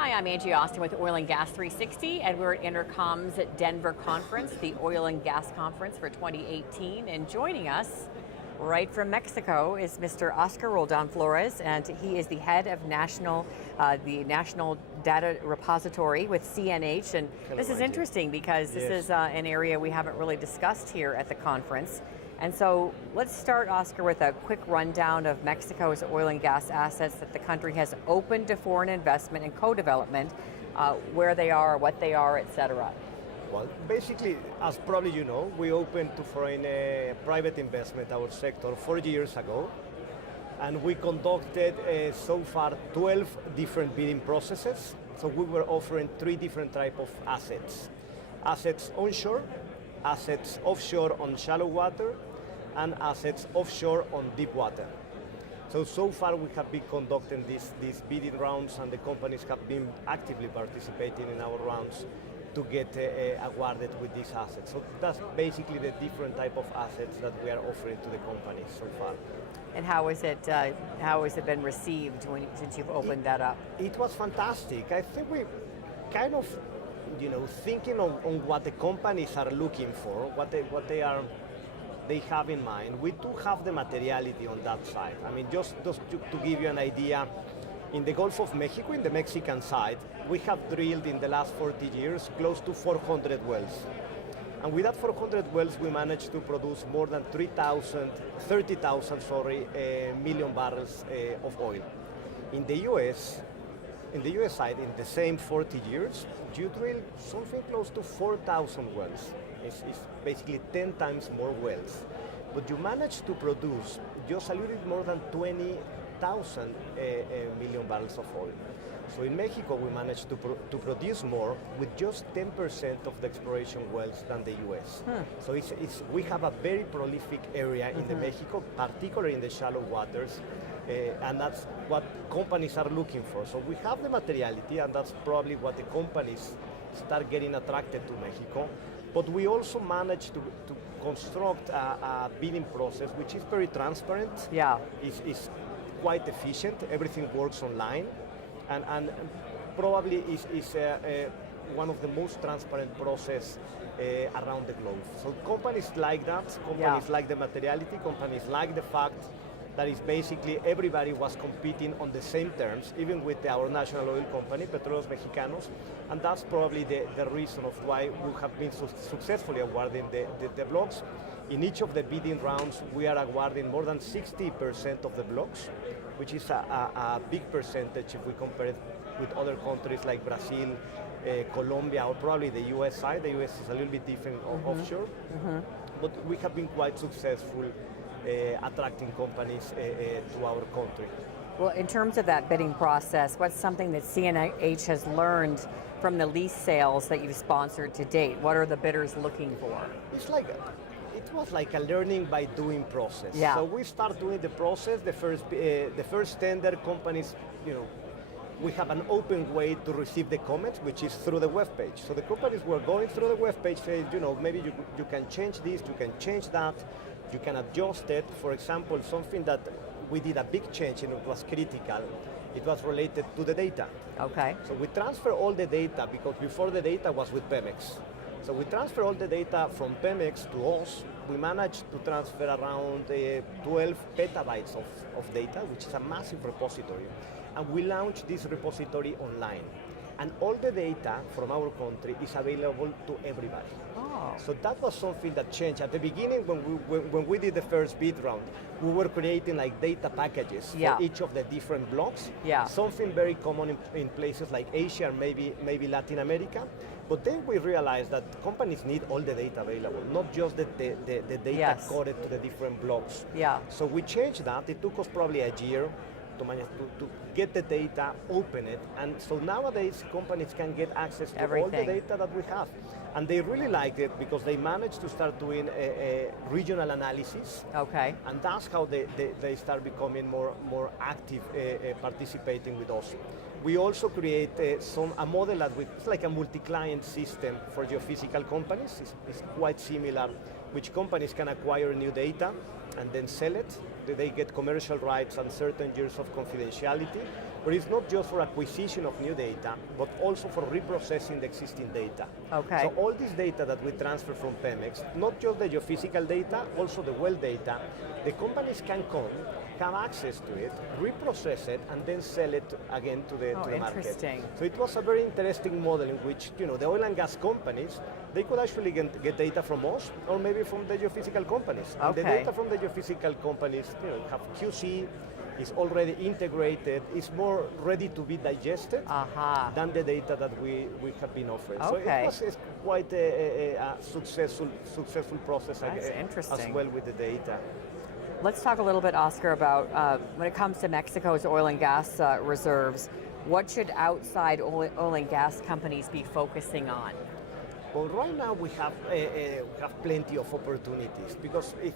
Hi, I'm Angie Austin with Oil and Gas 360, and we're at EnerCom's Denver conference, the Oil and Gas Conference for 2018. And joining us right from Mexico is Mr. Oscar Roldán Flores, and he is the head of the National Data Repository with CNH. And this is interesting because this is an area we haven't really discussed here at the conference. And so let's start, Oscar, with a quick rundown of Mexico's oil and gas assets that the country has opened to foreign investment and co-development, where they are, what they are, etc. Well, basically, as probably you know, we opened to foreign private investment, our sector, 4 years ago. And we conducted so far 12 different bidding processes. So we were offering 3 different types of assets. Assets onshore, assets offshore on shallow water, and assets offshore on deep water. So far we have been conducting these bidding rounds, and the companies have been actively participating in our rounds to get awarded with these assets. So that's basically the different type of assets that we are offering to the companies so far. And how has it been received since you've opened that up? It was fantastic. I think we kind of, thinking on what the companies are looking for, what they have in mind. We do have the materiality on that side. I mean, just to give you an idea, in the Gulf of Mexico, in the Mexican side, we have drilled in the last 40 years close to 400 wells. And with that 400 wells, we managed to produce more than 30,000 million barrels of oil. In the US side, in the same 40 years, you drill something close to 4,000 wells. It's basically 10 times more wells. But you manage to produce just a little bit more than 20,000 million barrels of oil. So in Mexico, we managed to produce more with just 10% of the exploration wells than the US. So we have a very prolific area in the Mexico, particularly in the shallow waters, and that's what companies are looking for. So we have the materiality, and that's probably what the companies start getting attracted to Mexico. But we also managed to construct a bidding process which is very transparent. Yeah. Is quite efficient. Everything works online, and probably is one of the most transparent process around the globe. So companies like that. Companies like the materiality. Companies like the fact that is basically everybody was competing on the same terms, even with our national oil company, Petróleos Mexicanos, and that's probably the reason of why we have been successfully awarding the blocks. In each of the bidding rounds, we are awarding more than 60% of the blocks, which is a big percentage if we compare it with other countries like Brazil, Colombia, or probably the US side. The US is a little bit different offshore, but we have been quite successful attracting companies to our country. Well, in terms of that bidding process, what's something that CNH has learned from the lease sales that you've sponsored to date? What are the bidders looking for? It was like a learning by doing process. Yeah. So we start doing the process. The first tender companies, we have an open way to receive the comments, which is through the web page. So the companies were going through the web page, saying, maybe you can change this, you can change that, you can adjust it. For example, something that we did a big change and it was critical, it was related to the data. Okay. So we transfer all the data, because before the data was with Pemex. So we transfer all the data from Pemex to us. We managed to transfer around 12 petabytes of data, which is a massive repository. And we launched this repository online. And all the data from our country is available to everybody. Oh. So that was something that changed. At the beginning, when we did the first bid round, we were creating like data packages for each of the different blocks. Yeah. Something very common in places like Asia and maybe Latin America. But then we realized that companies need all the data available, not just the data coded to the different blocks. Yeah. So we changed that. It took us probably a year to get the data, open it, and so nowadays companies can get access to all the data that we have. And they really liked it because they managed to start doing a regional analysis. Okay. And that's how they start becoming more active participating with us. We also create a model that it's like a multi-client system for geophysical companies. It's quite similar, which companies can acquire new data and then sell it. They get commercial rights and certain years of confidentiality. But it's not just for acquisition of new data, but also for reprocessing the existing data. Okay. So all this data that we transfer from Pemex, not just the geophysical data, also the well data, the companies can come, have access to it, reprocess it, and then sell it again to the market. Interesting. So it was a very interesting model in which, the oil and gas companies, they could actually get data from us or maybe from the geophysical companies. And the data from the geophysical companies, have QC, is already integrated, is more ready to be digested than the data that we have been offering. So it was quite a successful process as well with the data. Let's talk a little bit, Oscar, about when it comes to Mexico's oil and gas reserves, what should outside oil and gas companies be focusing on? Well, right now we have plenty of opportunities because if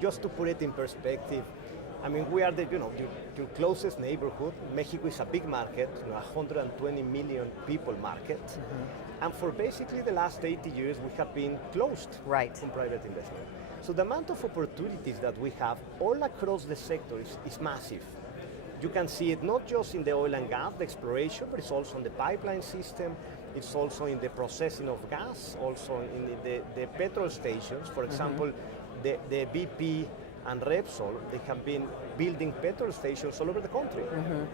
just to put it in perspective, I mean, we are your closest neighborhood. Mexico is a big market, 120 million people market. And for basically the last 80 years, we have been closed from private investment. So the amount of opportunities that we have all across the sector is massive. You can see it not just in the oil and gas, the exploration, but it's also in the pipeline system. It's also in the processing of gas, also in the petrol stations. For example, the BP and Repsol, they have been building petrol stations all over the country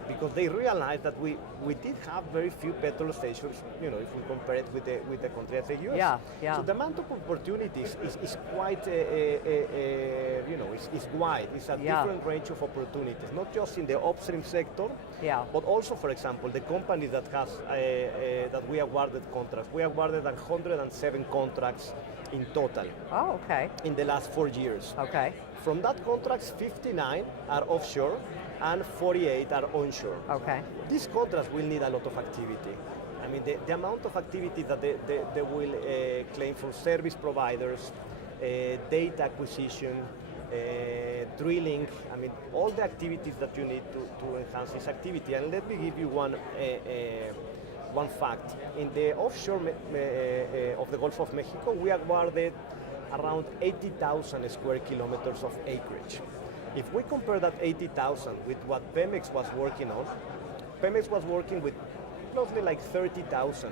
because they realized that we did have very few petrol stations, if we compare it with the country as the US. So the amount of opportunities is quite, is wide. It's a different range of opportunities, not just in the upstream sector, but also, for example, the company that has that we awarded contracts. We awarded 107 contracts in total. In the last 4 years. From that contracts, 59 are offshore and 48 are onshore. These contracts will need a lot of activity. I mean, the amount of activity that they will claim from service providers, data acquisition, drilling, I mean, all the activities that you need to enhance this activity. And let me give you one fact. In the offshore of the Gulf of Mexico, we awarded around 80,000 square kilometers of acreage. If we compare that 80,000 with what Pemex was working on, Pemex was working with closely like 30,000.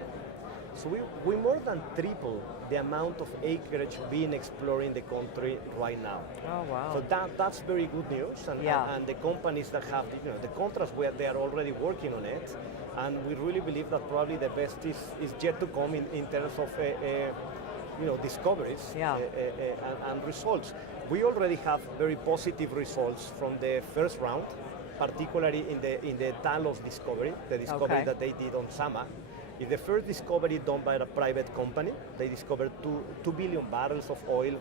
So we more than triple the amount of acreage being explored in the country right now. So that's very good news, and the companies that have the contracts where they are already working on it, and we really believe that probably the best is yet to come in terms of discoveries and results. We already have very positive results from the first round, particularly in the Talos discovery, the discovery that they did on Sama. It's the first discovery done by a private company. They discovered 2 billion barrels of oil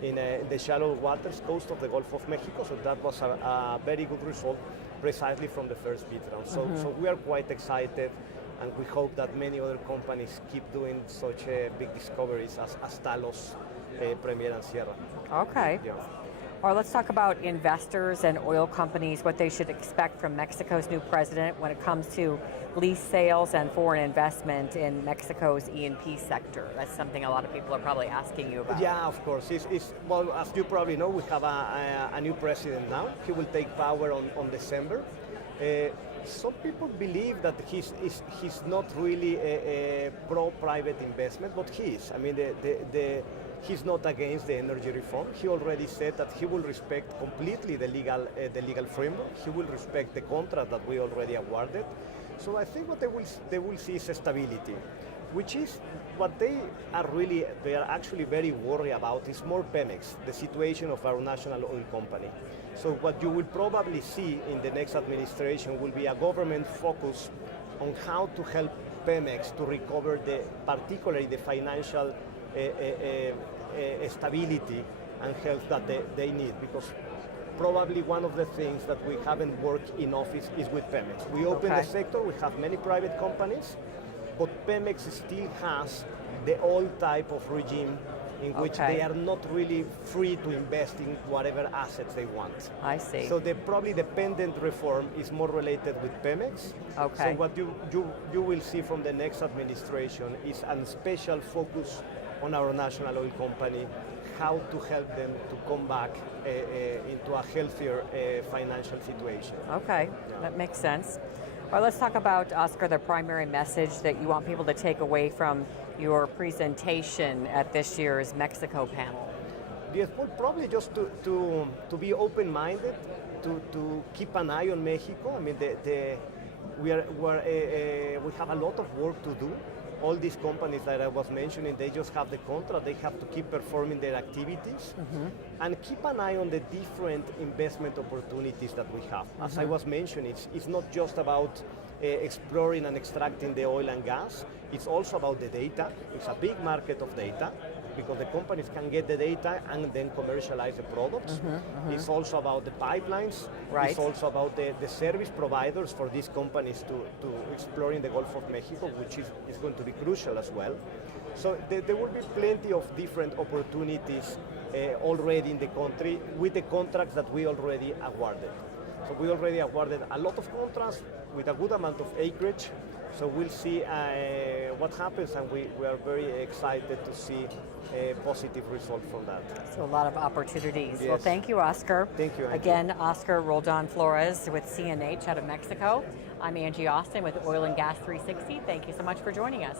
in the shallow waters coast of the Gulf of Mexico. So that was a very good result precisely from the first bid round. So we are quite excited, and we hope that many other companies keep doing such big discoveries as Talos, Premier, and Sierra. Or let's talk about investors and oil companies, what they should expect from Mexico's new president when it comes to lease sales and foreign investment in Mexico's E&P sector. That's something a lot of people are probably asking you about. Yeah, of course. Well, as you probably know, we have a new president now. He will take power on December. Some people believe that he's not really a pro-private investment, but he is. I mean, he's not against the energy reform. He already said that he will respect completely the legal framework. He will respect the contract that we already awarded. So I think what they will see is stability, which is what they are actually very worried about is more Pemex, the situation of our national oil company. So what you will probably see in the next administration will be a government focus on how to help Pemex to recover particularly the financial stability and health that they need, because probably one of the things that we haven't worked enough is with Pemex. We open the sector, we have many private companies, but Pemex still has the old type of regime in which they are not really free to invest in whatever assets they want. I see. So probably the pendant reform is more related with Pemex. So what you will see from the next administration is a special focus on our national oil company, how to help them to come back into a healthier financial situation. Okay, that makes sense. All right, let's talk about, Oscar, the primary message that you want people to take away from your presentation at this year's Mexico panel. Yes, well, probably just to be open-minded, to keep an eye on Mexico. I mean, we have a lot of work to do. All these companies that I was mentioning, they just have the contract. They have to keep performing their activities and keep an eye on the different investment opportunities that we have. As I was mentioning, it's not just about exploring and extracting the oil and gas. It's also about the data. It's a big market of data, because the companies can get the data and then commercialize the products. It's also about the pipelines. Right. It's also about the service providers for these companies to explore in the Gulf of Mexico, which is going to be crucial as well. So there will be plenty of different opportunities already in the country with the contracts that we already awarded. So we already awarded a lot of contracts with a good amount of acreage. So we'll see what happens, and we are very excited to see a positive result from that. So a lot of opportunities. Yes. Well, thank you, Oscar. Thank you, Angie. Again, Oscar Roldán Flores with CNH out of Mexico. I'm Angie Austin with Oil and Gas 360. Thank you so much for joining us.